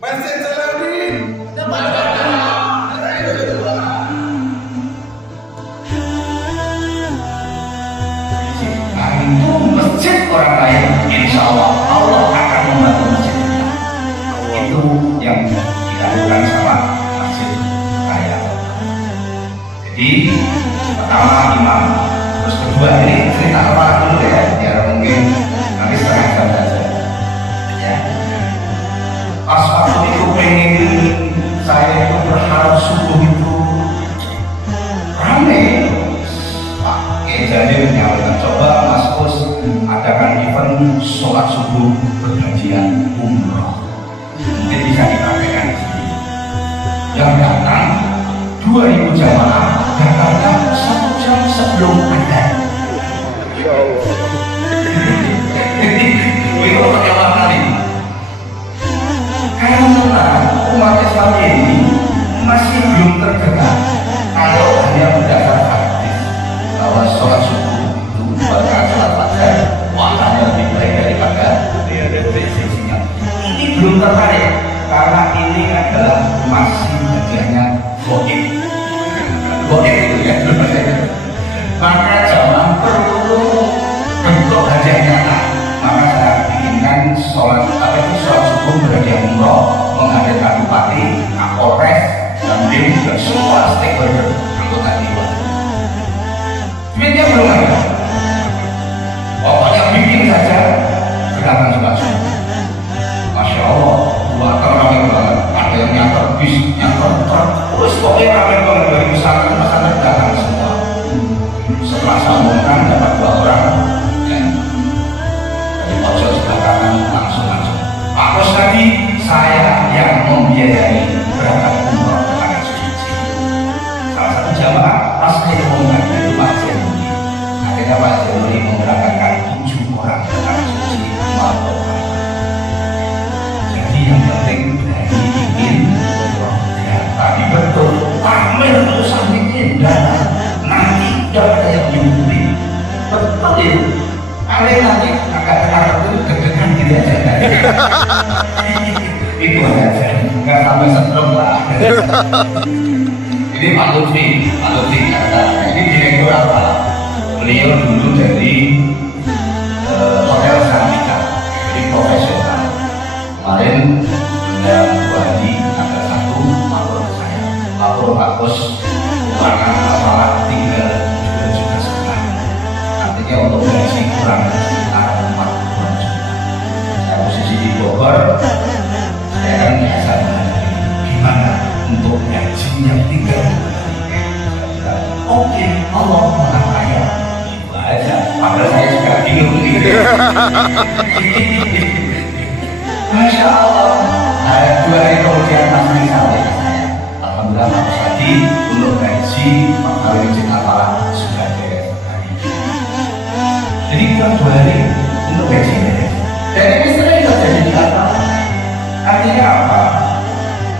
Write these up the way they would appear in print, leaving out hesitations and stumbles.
Masjid Salahuddin. Itu masjid orang lain, insya Allah Allah akan membantu masjid kita. Itu yang dilakukan sama masjid raya. Jadi pertama imam, terus kedua ini cerita apa dulu ya, biar mungkin nanti setengah jam saja. Ya. Pas waktu itu pengen saya itu berharap subuh itu rame. Jadi menyampaikan coba Mas Kus adakan event sholat subuh berbagian umroh, mungkin bisa dipraktekkan di sini. Yang datang 2000 jamaah, datangnya 1 jam sebelum adzan. Insya Allah. Itu pertama kali. Karena umat Islam ini masih belum tergerak kalau hanya berdasarkan hadis bahwa sholat subuh itu bukan sholat fajar waktunya lebih baik daripada sesinya. Ini belum tertarik karena ini adalah masih bagiannya goib. Goib itu ya. Maka jamaah perlu bentuk hajat nyata. Maka saya bikinkan sholat subuh berhadiah umroh menghadirkan bupati, kapolres, dan juga semua stakeholder anggota dewan. Duitnya belum ada. Pokoknya bikin saja gerakan sholat subuh. Masya Allah, buatan ramai banget. Ada yang nyantar bis, nyantar truk, terus pokoknya ramai banget dari pesantren datang semua. Setelah saya umumkan dapat 2 orang. Dari pojok sebelah kanan langsung. Pak Bos tadi saya yang membiayai berangkat umroh ke tanah suci. Salah satu jamaah pas saya umumkan itu Pak Jenuri. Akhirnya Pak Jenuri memberangkatkan 7 orang ke tanah suci maupun. Jadi yang penting berani bikin umroh. Ya, tapi betul pamer usah bikin dana. Nanti udah ada yang nyumbang. Betul itu. Kalian nanti agak itu deg-degan gitu aja. Itu aja, nggak sampai setrum lah. Ini Pak Lutfi kata, ini direktur apa? Beliau dulu dari Hotel Santika, jadi profesional. Kemarin yang 2 hari ada 1 lapor ke saya, lapor Pak Bos keuangan masalah tinggal 2,5 juta. Artinya untuk gaji kurang sekitar 40 juta. Saya posisi di Bogor. Saya kan biasa gimana untuk gajinya 3 bulan. Oke, Allah maha kaya. Itu aja. Padahal saya juga bingung gitu. Masya Allah. Nah, 2 hari kemudian Mas sampai ke saya. Alhamdulillah Pak Sadi untuk gaji Pak Kali Ciptapalah sudah beres hari ini. Jadi kurang 2 hari untuk gaji beres. Dan ini sering terjadi di kantor. Artinya apa?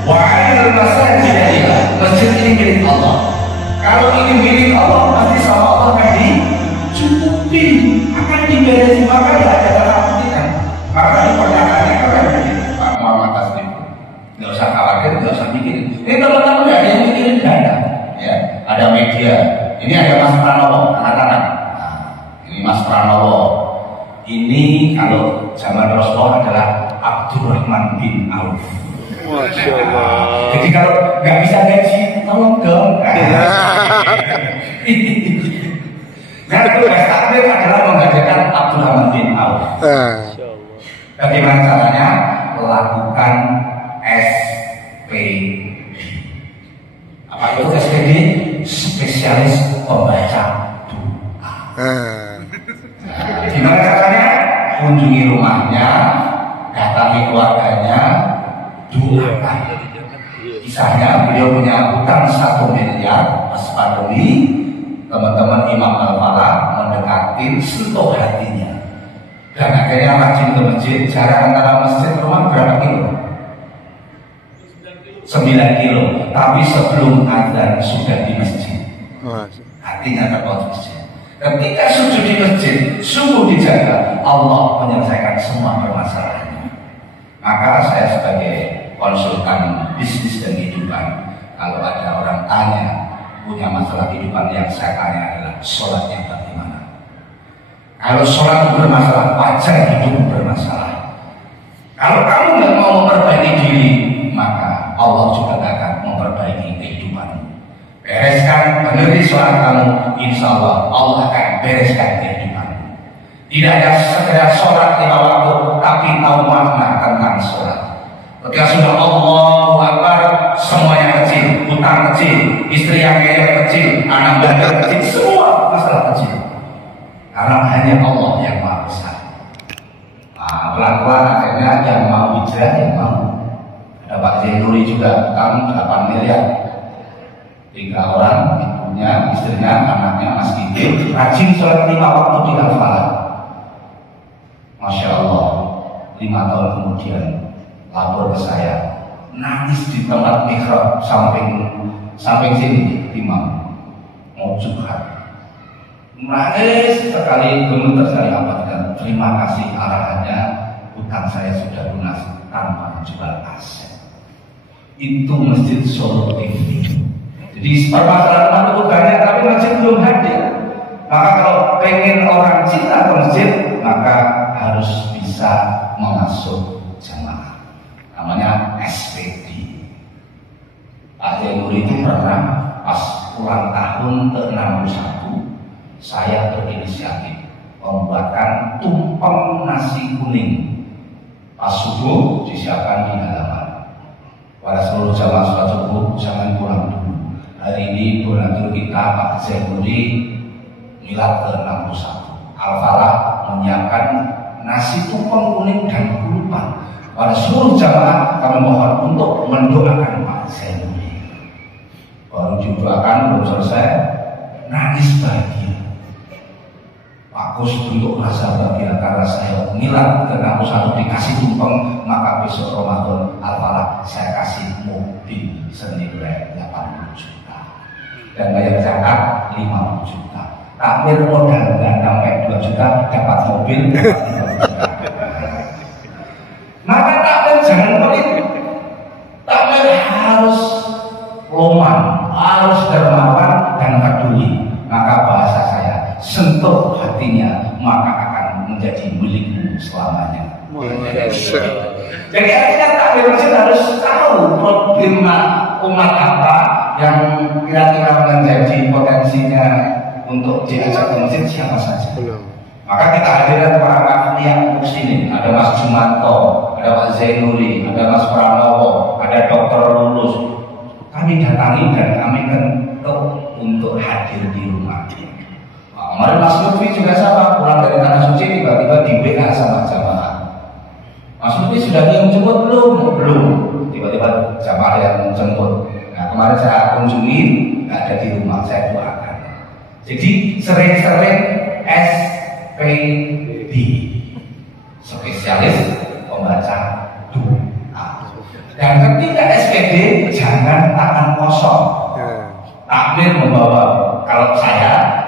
Wa'alil masajid lillah. Masjid ini milik Allah. Kalau ini milik Allah, pasti sama Allah akan dicukupi, akan diberesi. Maka tidak ada keraguan. Maka ini pernyataannya keren Pak Muhammad Taslim. Nggak usah khawatir, nggak usah mikirin. Ini teman-teman nggak ada yang mikirin dana. Ya, ada media. Ini ada Mas Pranowo, anak-anak. Nah, ini Mas Pranowo. Ini kalau zaman Rasulullah adalah Abdurrahman bin Auf. Masya Allah. Jadi kalau nggak bisa gaji, tolong dong. Nah, tugas takmir adalah menghadirkan Abdurrahman bin Auf. Bagaimana caranya? Lakukan SPD. Apa itu SPD? Spesialis pembaca doa. Gimana caranya? Kunjungi rumahnya, datangi keluarganya, doakan. Kisahnya beliau punya hutang 1 miliar pas pandemi. Teman-teman Imam Al-Falah mendekati, sentuh hatinya. Dan akhirnya rajin ke masjid. Jarak antara masjid ke rumah berapa kilo? 9 kilo. Tapi sebelum adzan sudah di masjid. Hatinya terbawa masjid. Ketika sujud di masjid, sungguh dijaga, Allah menyelesaikan semua permasalahannya. Maka saya sebagai konsultan bisnis dan kehidupan, kalau ada orang tanya punya masalah kehidupan, yang saya tanya adalah sholatnya bagaimana. Kalau sholat bermasalah, wajar hidup bermasalah. Kalau kamu nggak mau memperbaiki diri, maka Allah juga akan memperbaiki kehidupanmu. Bereskan, benerin sholat kamu, insya Allah akan bereskan kehidupanmu. Tidak ada sekedar sholat 5 waktu, tapi tahu makna tentang sholat. Ketika sudah Allahu Akbar, semuanya kecil, utang kecil, istri yang kaya kecil, anak bandel kecil, semua masalah kecil. Karena hanya Allah yang Maha Besar. Nah, pelan-pelan akhirnya yang mau hijrah, yang mau. Ada Pak Zainuri juga, utang 8 miliar. 3 orang, ibunya, istrinya, anaknya, Mas Kiki, rajin sholat 5 waktu di Al-Falah. Masya Allah, 5 tahun kemudian lapor ke saya, nangis di tempat mihrab samping sini, imam mau curhat. Nangis sekali, gemeter sekali abadkan. Terima kasih arahannya, utang saya sudah lunas tanpa menjual aset. Itu masjid Solo TV. Jadi permasalahan itu banyak, tapi masjid belum hadir. Maka kalau pengen orang cinta ke masjid, maka harus bisa mengasuh jamaah. Namanya SPD. Pak Zainuri itu pernah pas ulang tahun ke-61, saya berinisiatif membuatkan tumpeng nasi kuning. Pas subuh disiapkan di halaman. Pada seluruh jamaah sholat subuh, jangan pulang dulu. Hari ini donatur kita Pak Zainuri milad ke-61. Al-Falah menyiapkan nasi tumpeng kuning dan kurma. Pada seluruh jamaah kami mohon untuk mendoakan Pak Zainuri. Baru didoakan, belum selesai, nangis bahagia. Bagus bentuk rasa bahagia karena saya milad ke-61 dikasih tumpeng, maka besok Ramadan Al-Falah saya kasih mobil senilai 80 juta dan bayar zakat 50 juta. Takmir modal nggak sampai 2 juta dapat mobil 50 juta. Maka takmir jangan pelit. Takmir harus loman, harus dermawan dan peduli. Maka bahasa saya, sentuh hatinya, maka akan menjadi milikmu selamanya. Jadi artinya takmir masjid harus tahu problema umat apa yang kira-kira menjadi potensinya untuk diajak ke masjid siapa saja. Maka kita hadirkan para ahli muslimin, ada Mas Jumanto, ada Pak Zainuri, ada Mas Pranowo, ada Dokter Lulus. Kami datangi dan kami kentuk untuk hadir di rumah. Kemarin Mas Lutfi juga sama, pulang dari Tanah Suci tiba-tiba di WA sama jamaah. Mas Lutfi sudah dijemput belum? Belum. Tiba-tiba jamaah yang menjemput. Nah, kemarin saya kunjungi, nggak ada di rumah, saya doakan. Jadi sering-sering SPD, spesialis pembaca doa. Dan ketika SPD jangan tangan kosong. Takmir membawa, kalau saya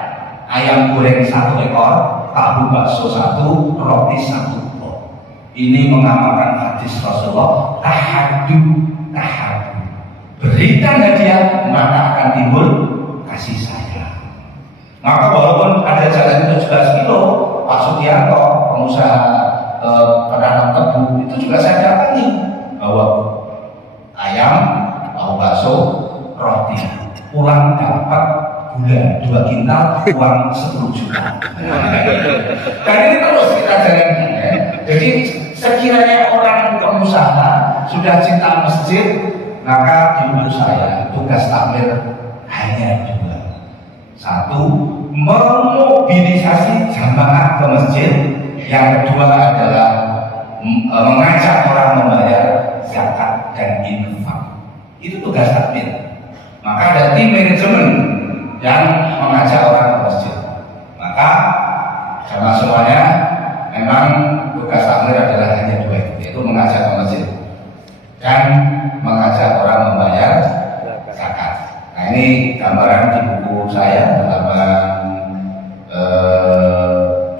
ayam goreng 1 ekor, tahu bakso 1, roti 1 pot. Ini mengamalkan hadis Rasulullah, tahadu. Berikan hadiah, maka akan timbul kasih sayang. Maka walaupun ada jalan 17 kilo, Pak Sugiarto, pengusaha penanam tebu, itu juga saya datangi bahwa ayam, tahu bakso, roti, pulang dapat gula 2 kintal, uang 10 juta. Dan ini terus kita jalankan. Jadi sekiranya orang pengusaha sudah cinta masjid, maka di menurut saya tugas takmir hanya 2. 1, memobilisasi jamaah ke masjid. Yang kedua adalah mengajak orang membayar zakat dan infak. Itu tugas takmir. Maka ada tim manajemen yang mengajak orang ke masjid. Maka sama semuanya memang tugas takmir adalah hanya 2, yaitu mengajak ke masjid dan mengajak orang membayar zakat. Nah, ini gambaran di buku saya halaman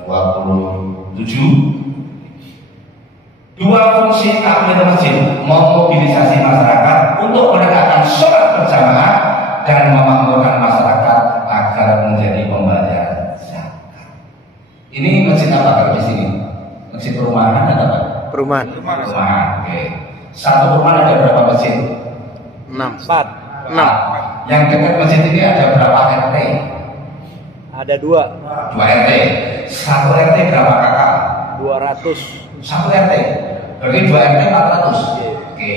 27. 2 fungsi takmir masjid memobilisasi masyarakat untuk menegakkan sholat berjamaah dan memakmurkan masyarakat agar menjadi pembayar zakat. Ini masjid apa kalau di sini? Masjid perumahan atau apa? Perumahan. Perumahan. Oke. Satu perumahan ada berapa masjid? 6. 4. 6. Yang dekat masjid ini ada berapa RT? Ada 2. 2 RT. Satu RT berapa kakak? 200. Satu RT. Berarti 2 RT 400. Oke.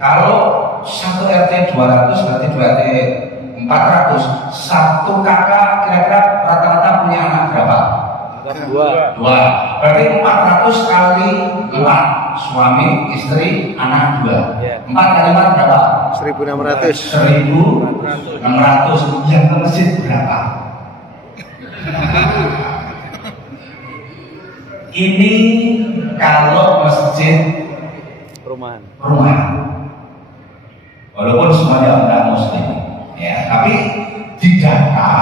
Kalau satu RT 200 berarti 2 RT 400. Satu kakak kira-kira rata-rata punya anak berapa? 2. 2. Berarti 400 kali 4. Suami, istri, anak 2. 4 kali 4 berapa? 1.600. 1.600. Yang ke masjid berapa? Ini kalau masjid Perumahan. Walaupun semuanya tidak muslim, ya, tapi didata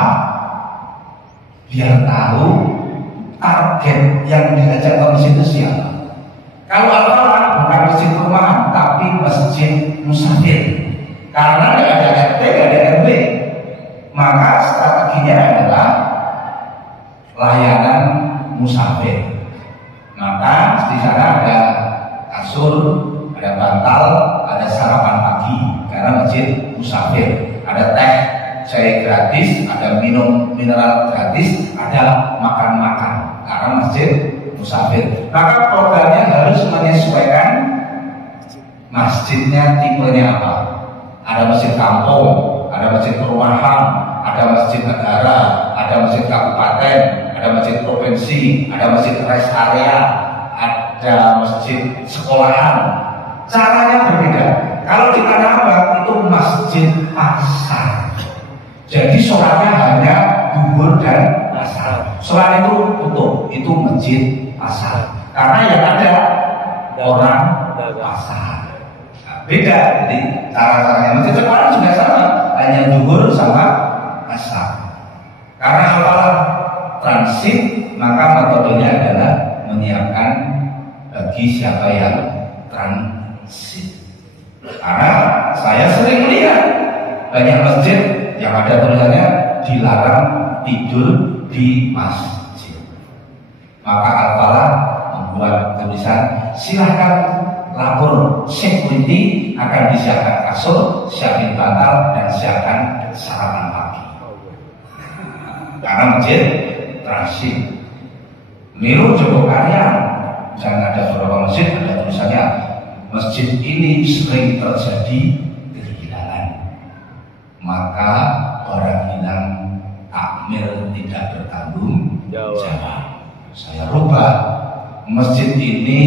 biar tahu target yang diajak ke masjid itu siapa. Kalau Al-Falah bukan masjid perumahan, tapi masjid musafir. Karena tidak ada RT, tidak ada RW, maka strateginya adalah layanan musafir. Maka di sana ada kasur, ada bantal, ada sarapan pagi karena masjid musafir. Ada teh cair gratis, ada minum mineral gratis, ada makan-makan karena masjid musafir. Maka programnya harus menyesuaikan masjidnya tipenya apa. Ada masjid kampung, ada masjid perumahan, ada masjid negara, ada masjid kabupaten, ada masjid provinsi, ada masjid rest area, ada masjid sekolahan. Caranya berbeda. Kalau di Tanah Abang itu masjid pasar. Jadi sholatnya hanya duhur dan asar. Sholat itu tutup, itu masjid pasar. Karena yang ada orang pasar. Nah, beda. Jadi cara-caranya masjid sekolah juga sama, hanya duhur sama asar. Karena apalah transit, maka metodenya adalah menyiapkan bagi siapa yang transit. Karena saya sering melihat banyak masjid yang ada tulisannya dilarang tidur di masjid. Maka Al-Falah membuat tulisan silahkan lapor security, akan disiapkan kasur, siapin bantal, dan siapkan sarapan pagi. Karena masjid transit. Niru Joko Karya, jangan ada beberapa masjid ada tulisannya masjid ini sering terjadi kehilangan, maka orang hilang takmir tidak bertanggung jawab. Saya rubah, masjid ini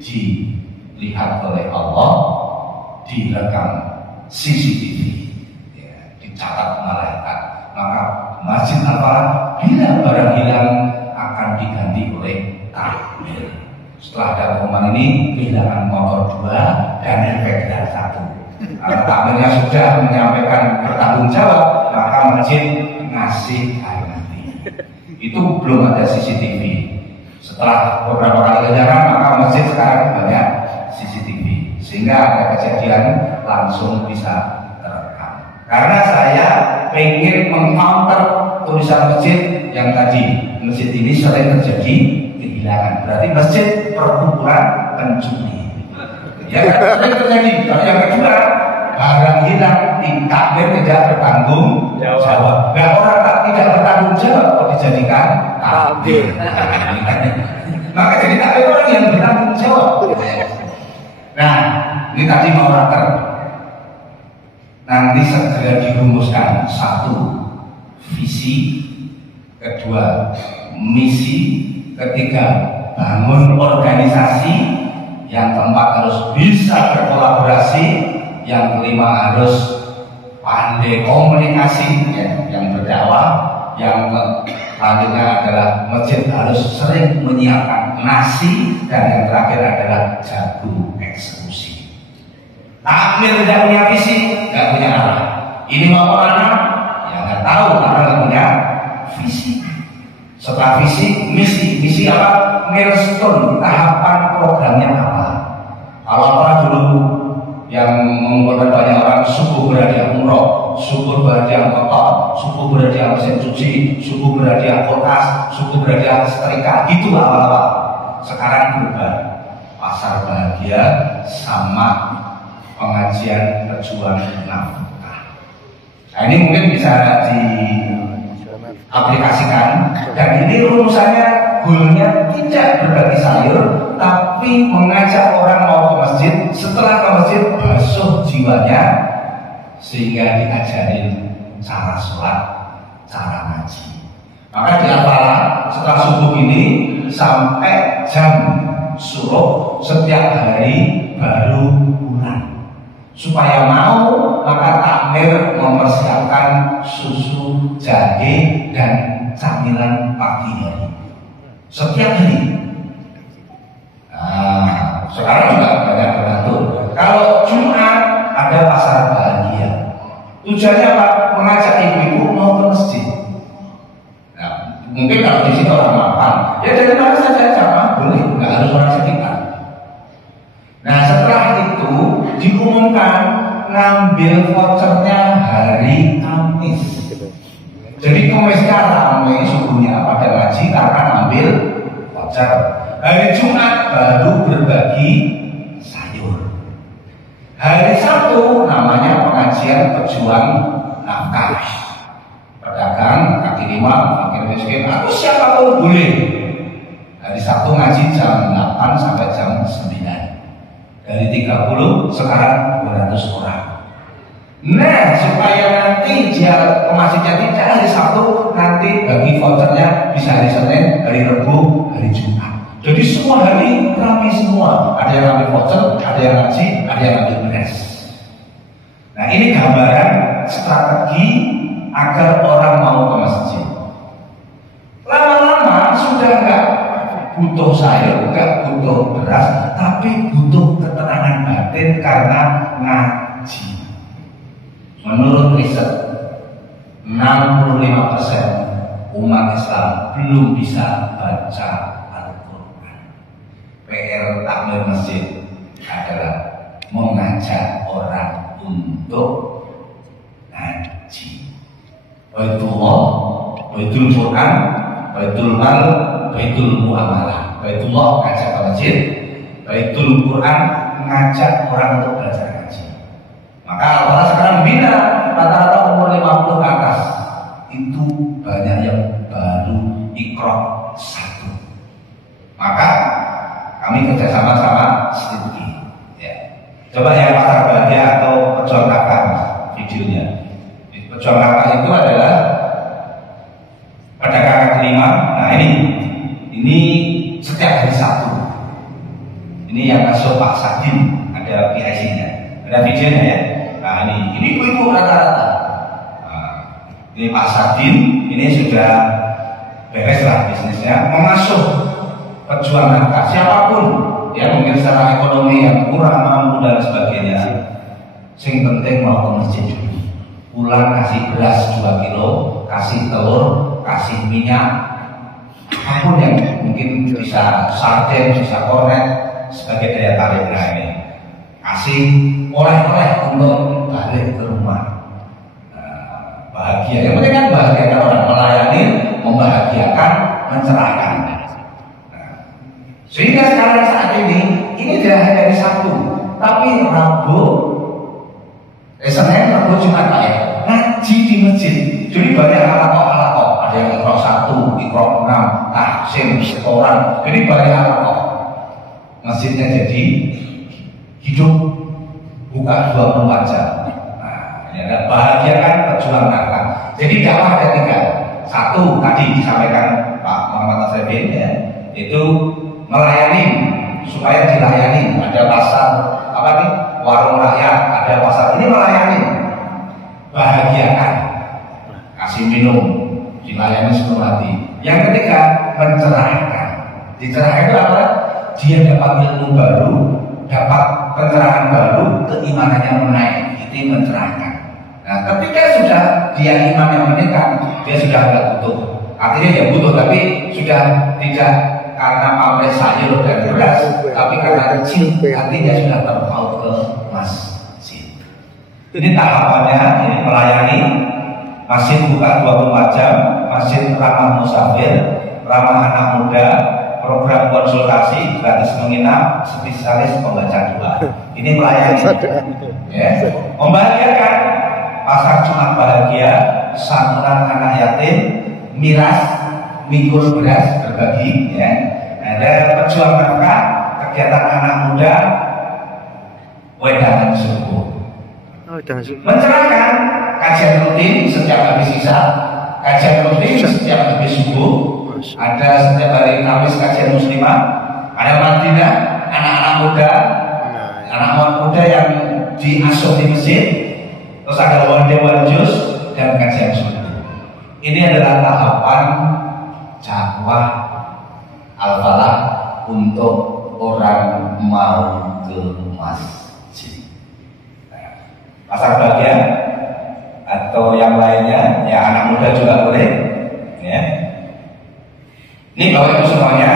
dilihat oleh Allah, direkam CCTV, ya, dicatat malaikat. Maka masjid apa bila barang hilang akan diganti oleh takmir. Setelah ada pengumuman ini, kehilangan motor 2 dan efek 1. Kalau takmirnya sudah menyampaikan bertanggung jawab, maka masjid ngasih ganti. Itu belum ada CCTV. Setelah beberapa kali kejaran, maka masjid sekarang banyak CCTV, sehingga ada kejadian langsung bisa terekam. Karena saya pengen meng-counter tulisan masjid yang tadi, masjid ini sering terjadi kehilangan. Berarti masjid perkumpulan pencuri. Ya, sering terjadi. Tapi yang kedua, barang hilang, takmir tidak bertanggung jawab. Nah, orang tak tidak bertanggung jawab kok dijadikan takmir. Maka jadi takmir orang yang bertanggung jawab. Nah, ini tadi mau raker. Nanti segera dirumuskan, 1 visi, 2 misi, 3 bangun organisasi, yang 4 harus bisa berkolaborasi, yang 5 harus pandai komunikasi, ya, yang berdakwah, yang selanjutnya adalah masjid harus sering menyiapkan nasi, dan yang terakhir adalah jago eksekusi. Takmir tidak punya visi, tidak punya arah. Ini mau kemana? Ya nggak tahu karena nggak punya visi. Setelah visi, misi apa? Milestone, tahapan programnya apa? Kalau orang dulu yang mengumpulkan banyak orang, subuh berhadiah umroh, subuh berhadiah kotor, subuh berhadiah mesin cuci, subuh berhadiah kulkas, subuh berhadiah setrika, itu awal-awal. Sekarang berubah, pasar bahagia sama pengajian pejuang nafkah. Nah ini mungkin bisa diaplikasikan, dan ini rumusannya, goalnya tidak berbagi sayur, tapi mengajak orang mau ke masjid, setelah ke masjid basuh jiwanya, sehingga diajarin cara sholat, cara ngaji. Maka di antara setelah subuh ini sampai jam suruh setiap hari baru pulang, supaya mau maka takmir mempersiapkan susu, jahe, dan camilan pagi hari setiap hari. Nah, sekarang juga banyak beratur. Kalau Jumat ada pasar bahagia. Tujuannya apa? Mengajak ibu-ibu mau ke masjid. Nah, mungkin kalau di sini orang mapan, ya dari mana saja sama boleh, nggak harus orang sekitar. Nah, setelah itu diumumkan ngambil vouchernya hari Kamis. Jadi Kamisnya ramai subuhnya pada ngaji karena ngambil voucher. Hari Jumat baru berbagi sayur. Hari Sabtu namanya pengajian pejuang nafkah. Pedagang, kaki lima, fakir miskin, atau siapapun boleh. Hari Sabtu ngaji jam 8 sampai jam 9. Dari 30 sekarang 200 orang. Nah, supaya nanti dia masjidnya tidak hari Sabtu, nanti bagi vouchernya bisa hari Senin, hari Rabu, hari Jumat. Jadi semua hari ramai semua. Ada yang ambil voucher, ada yang ngaji, ada yang ambil beres. Nah, ini gambaran strategi agar orang mau ke masjid. Lama-lama sudah nggak butuh sayur, nggak butuh beras, tapi butuh ketenangan batin karena ngaji. Menurut riset, 65% umat Islam belum bisa baca Al-Quran. PR takmir masjid adalah mengajak orang untuk ngaji. Baitullah, Baitul Quran, Baitul Mal, Baitul Muamalah. Baitullah ngajak ke masjid, Baitul Quran ngajak orang untuk belajar ngaji. Maka orang sekarang bina rata-rata umur 50 ke atas itu banyak yang baru Iqra 1. Maka kami kerjasama sama studi. Ya. Coba yang pasar bahagia atau pejuang nafkah videonya. Pejuang nafkah itu adalah pedagang kaki lima. Nah ini setiap hari Sabtu. Ini yang masuk Pak Sadin, ada PIC-nya, ada videonya ya. Nah ini ibu-ibu rata-rata. Nah, ini Pak Sadin, ini sudah beres lah bisnisnya, mengasuh pejuang nafkah siapapun ya, mungkin secara ekonomi yang kurang mampu dan sebagainya. Sing penting mau ke masjid dulu, pulang kasih beras 2 kilo, kasih telur, kasih minyak, apapun yang mungkin bisa sarden, bisa kornet sebagai daya tarik. Nah ini kasih oleh-oleh untuk balik ke rumah. Nah, bahagia, yang penting kan bahagia orang, melayani, membahagiakan, mencerahkan. Nah, sehingga sekarang saat ini tidak hanya hari Sabtu, tapi Rabu, Senin, Rabu, Jumat Pak ya, ngaji di masjid. Jadi banyak halakoh-halakoh, ada yang Iqra 1, Iqra 6, tahsin, setoran. Jadi banyak halakoh. Masjidnya jadi hidup, buka 24 jam. Nah, ini ada bahagiakan pejuang nafkah. Jadi dakwah ada 3. 1 tadi disampaikan Pak Muhammad Asrabin ya, itu melayani, supaya dilayani. Ada pasar apa nih, warung rakyat, ada pasar, ini melayani, bahagiakan, kasih minum, dilayani sepenuh hati. Yang ketiga, mencerahkan. Dicerahkan itu apa? Dia dapat ilmu baru, dapat pencerahan baru, keimanannya menaik, itu mencerahkan. Nah, ketika sudah dia iman yang meningkat, dia sudah tidak butuh. Artinya dia butuh, tapi sudah tidak karena pamrih sayur dan beras, tapi karena kecil hatinya sudah terpaut ke masjid. Ini tahapannya, ini melayani. Masjid buka 24 jam, masjid ramah musafir, ramah anak muda, program konsultasi, gratis menginap, spesialis pembaca doa. Ini melayani, ya, membahagiakan. Pasar Jumat bahagia, santunan anak yatim, miras, mikul beras berbagi, ya. Ada pejuang nafkah, kegiatan anak muda, wedangan subuh. Mencerahkan, kajian rutin setiap habis isya, kajian rutin setiap habis subuh. Ada setiap hari Kamis kajian muslimah, ada Madinah, anak-anak muda, anak-anak muda yang diasuh di masjid, terus ada one jus dan kajian subuh. Ini adalah tahapan dakwah al-falah untuk orang mau ke masjid. Pasar bagian atau yang lainnya, ya anak muda juga boleh, ya. Ini Bapak Ibu semuanya.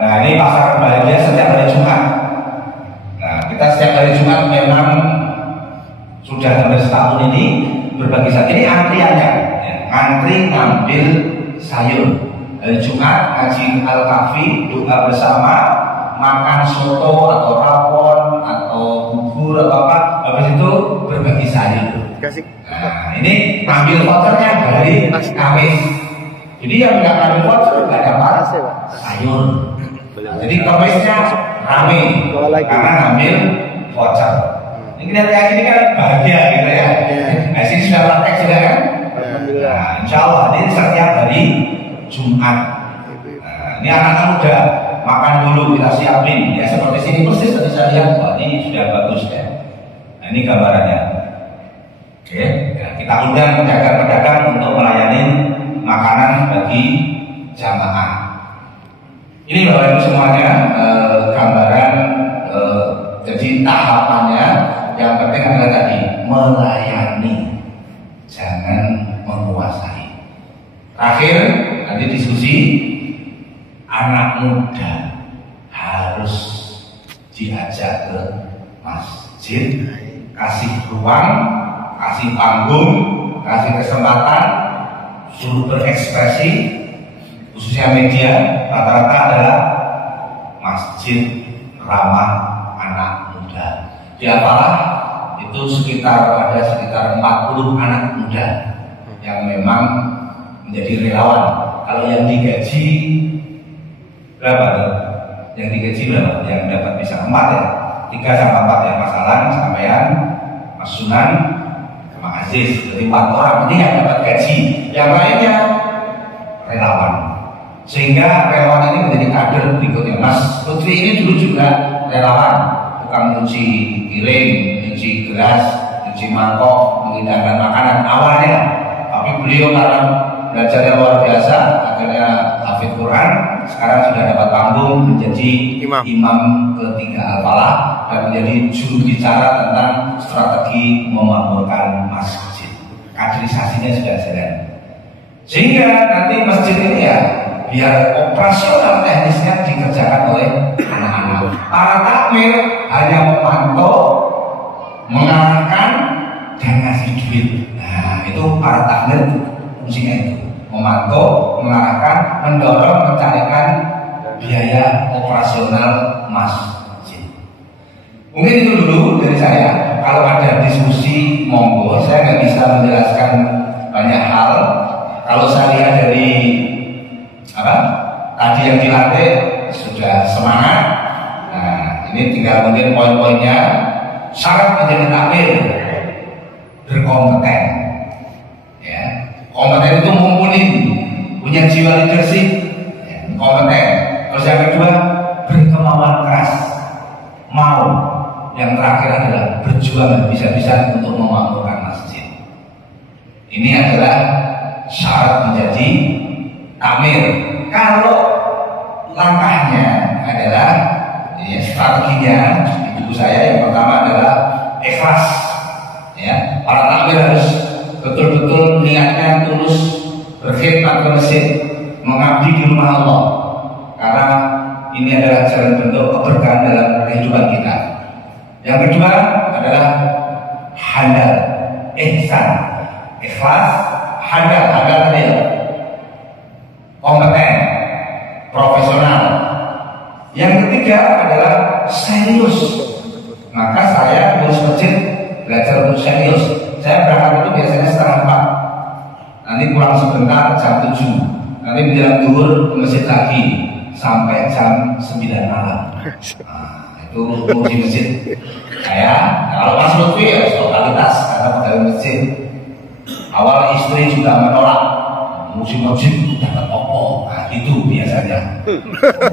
Nah, ini pasar bahagia setiap hari Jumat. Nah, kita setiap hari Jumat memang sudah hampir setahun ini berbagi saat ini antriannya, ya, antri ngambil sayur. Hari Jumat ngaji Al-Kahfi, doa bersama, makan soto atau rapon atau bubur atau apa, habis itu berbagi sayur. Nah, ini ngambil vouchernya dari Kamis. Jadi yang nggak ngambil voucher nggak dapat sayur. Jadi Kamisnya rame karena ngambil voucher. Ini kita ini kan bahagia gitu ya. Nah, sini sudah praktek sudah kan? Nah, insya Allah ini setiap hari Jumat. Nah, ini anak-anak muda makan dulu kita siapin ya seperti sini persis tadi saya lihat. Wah, ini sudah bagus ya. Nah, ini gambarannya. Oke, ya, kita undang pedagang-pedagang untuk melayani makanan bagi jamaah. Ini Bapak Ibu semuanya gambaran. Jadi tahapannya yang penting adalah tadi melayani, jangan menguasai. Terakhir nanti diskusi, anak muda harus diajak ke masjid, kasih ruang, kasih panggung, kasih kesempatan, suruh berekspresi, khususnya media rata-rata adalah masjid ramah anak muda. Di Apalah itu ada sekitar 40 anak muda yang memang menjadi relawan. Kalau yang digaji berapa tuh? Yang digaji berapa? Yang dapat bisa 4 ya? 3 sama 4 ya, Mas Alan, sampean, Mas Sunan, Mas Aziz. Jadi 4 orang ini yang dapat gaji. Yang lainnya relawan. Sehingga relawan ini menjadi kader berikutnya. Mas Putri ini dulu juga relawan, tukang nyuci piring, nyuci gelas, nyuci mangkok, mengindahkan makanan awalnya. Tapi beliau karena belajarnya luar biasa, akhirnya hafid Quran. Sekarang sudah dapat panggung menjadi imam ketiga Al-Falah dan menjadi juru bicara tentang strategi memakmurkan masjid. Kaderisasinya sudah jalan. Sehingga nanti masjid ini ya biar operasional teknisnya dikerjakan oleh anak-anak. Para takmir hanya memantau, mengarahkan, dan ngasih duit. Nah, itu para takmir fungsinya itu. Memantau, mengarahkan, mendorong, mencarikan biaya operasional masjid. Mungkin itu dulu dari saya. Kalau ada diskusi, monggo. Saya nggak bisa menjelaskan banyak hal. Kalau saya lihat dari tadi yang dilatih sudah semangat. Nah, ini tinggal mungkin poin-poinnya. Syarat menjadi takmir berkompeten. Ya, kompeten itu mumpuni, punya jiwa leadership, ya, kompeten. Terus yang kedua berkemauan keras, mau. Yang terakhir adalah berjuang bisa-bisa untuk memakmurkan masjid. Ini adalah syarat menjadi takmir. Kalau langkahnya adalah ya, strateginya ibu saya yang pertama adalah ikhlas. Ya, para takmir harus betul-betul niatnya tulus berkhidmat ke masjid, mengabdi di rumah Allah. Karena Ini adalah jalan bentuk keberkahan dalam kehidupan kita. Yang kedua adalah handal, ihsan, ikhlas, handal tadi ya, kompeten, profesional. Yang ketiga adalah serius. Maka saya ngurus masjid belajar untuk serius. Saya berangkat itu biasanya setengah 4. Nanti pulang sebentar jam 7. Nanti menjelang zuhur ke masjid lagi sampai jam 9 malam. Nah, itu fungsi masjid. Saya kalau pas lutfi ya totalitas karena pegawai masjid. Awal istri juga menolak. Musim masjid dapat popo. Nah, itu biasanya.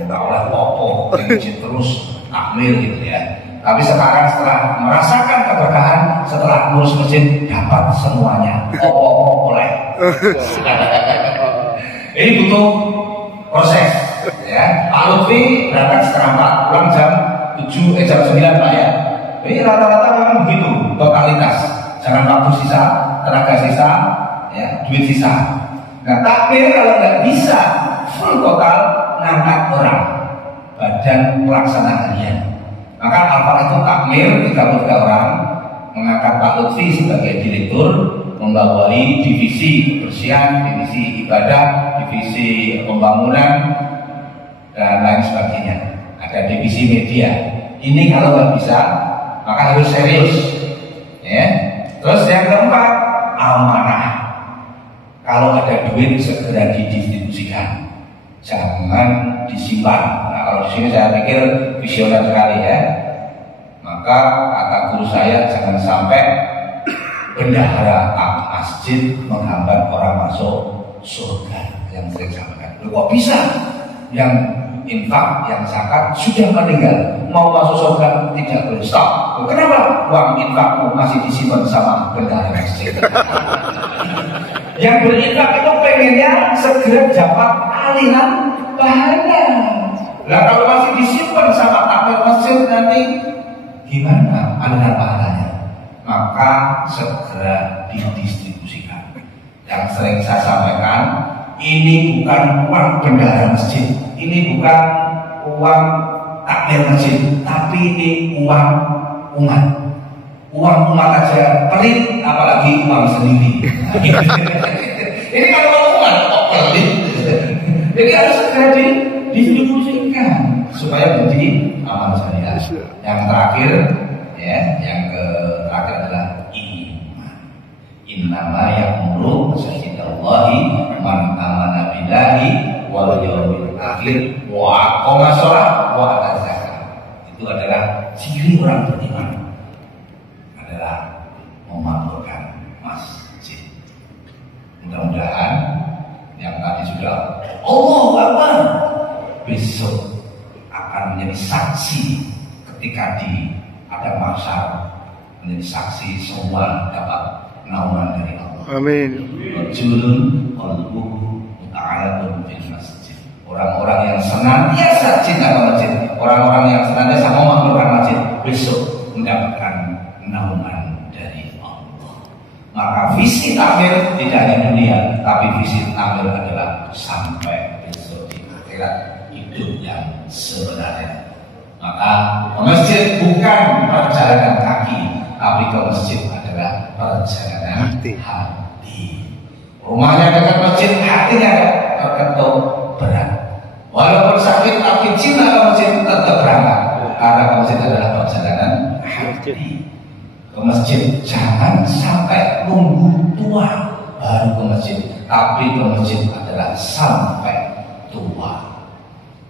Oleh popo masjid terus takmir gitu ya. Tapi sekarang setelah merasakan keberkahan, setelah ngurus masjid dapat semuanya. Popo oleh. Ini butuh proses. Ya, Pak Lutfi berangkat setengah 4, pulang jam 9 Pak ya. Ini rata-rata memang begitu, totalitas. Jangan waktu sisa, tenaga sisa, ya, duit sisa. Nah, tapi kalau nggak bisa full total ngangkat orang, badan pelaksana harian. Maka apa itu takmir 33 orang, mengangkat Pak Lutfi sebagai direktur, membawahi divisi kebersihan, divisi ibadah, divisi pembangunan, dan lain sebagainya. Ada divisi media. Ini kalau nggak bisa, maka harus serius. Ya. Terus yang keempat, amanah. Kalau ada duit segera didistribusikan, jangan disimpan. Nah, kalau di sini saya pikir visioner sekali ya. Maka kata guru saya, jangan sampai bendahara masjid menghambat orang masuk surga. Yang sering sampaikan, kok bisa? Yang infak, yang zakat sudah meninggal, mau masuk surga tidak boleh stop. Kenapa? Uang infakmu masih disimpan sama bendahara masjid. Yang berinfak itu pengennya segera dapat aliran pahala. Nah, kalau masih disimpan sama takmir masjid nanti gimana aliran pahalanya? Maka segera didistribusikan. Yang sering saya sampaikan, ini bukan uang bendahara masjid, ini bukan uang takmir masjid, tapi ini uang umat. Uang umat aja pelit, apalagi uang sendiri. Ini kalau uang umat kok pelit. Jadi harus segera didistribusikan supaya menjadi amal jariah. Yang terakhir, ya, yang terakhir adalah iman. Innama ya'muru masajidallahi man amana billahi wal yawmil akhir wa aqama shalah wa ata zakat. Itu adalah ciri orang beriman, adalah memakmurkan masjid. Mudah-mudahan yang tadi sudah Allahu Akbar besok akan menjadi saksi ketika di ada mahsyar, menjadi saksi semua dapat naungan dari Allah. Amin. Rajulun qalbuhu muta'alliqun bil masjid. Orang-orang yang senantiasa cinta ke masjid, orang-orang yang senantiasa memakmurkan masjid besok mendapatkan naungan dari Allah. Maka visi takmir tidak hanya dunia, tapi visi takmir adalah sampai besok di akhirat hidup yang sebenarnya. Maka ke masjid bukan perjalanan kaki, tapi ke masjid adalah perjalanan hati. Rumahnya dekat masjid, hatinya terketuk berat. Walaupun sakit tapi cinta ke masjid tetap berangkat, karena ke masjid adalah perjalanan hati. Ke masjid jangan sampai nunggu tua baru ke masjid, tapi ke masjid adalah sampai tua.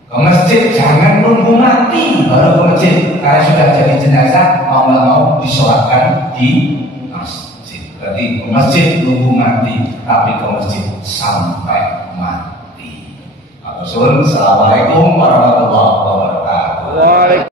Ke masjid jangan nunggu mati baru ke masjid, karena sudah jadi jenazah mau disolatkan di masjid. Berarti ke masjid nunggu mati, tapi ke masjid sampai mati. Assalamualaikum warahmatullahi wabarakatuh.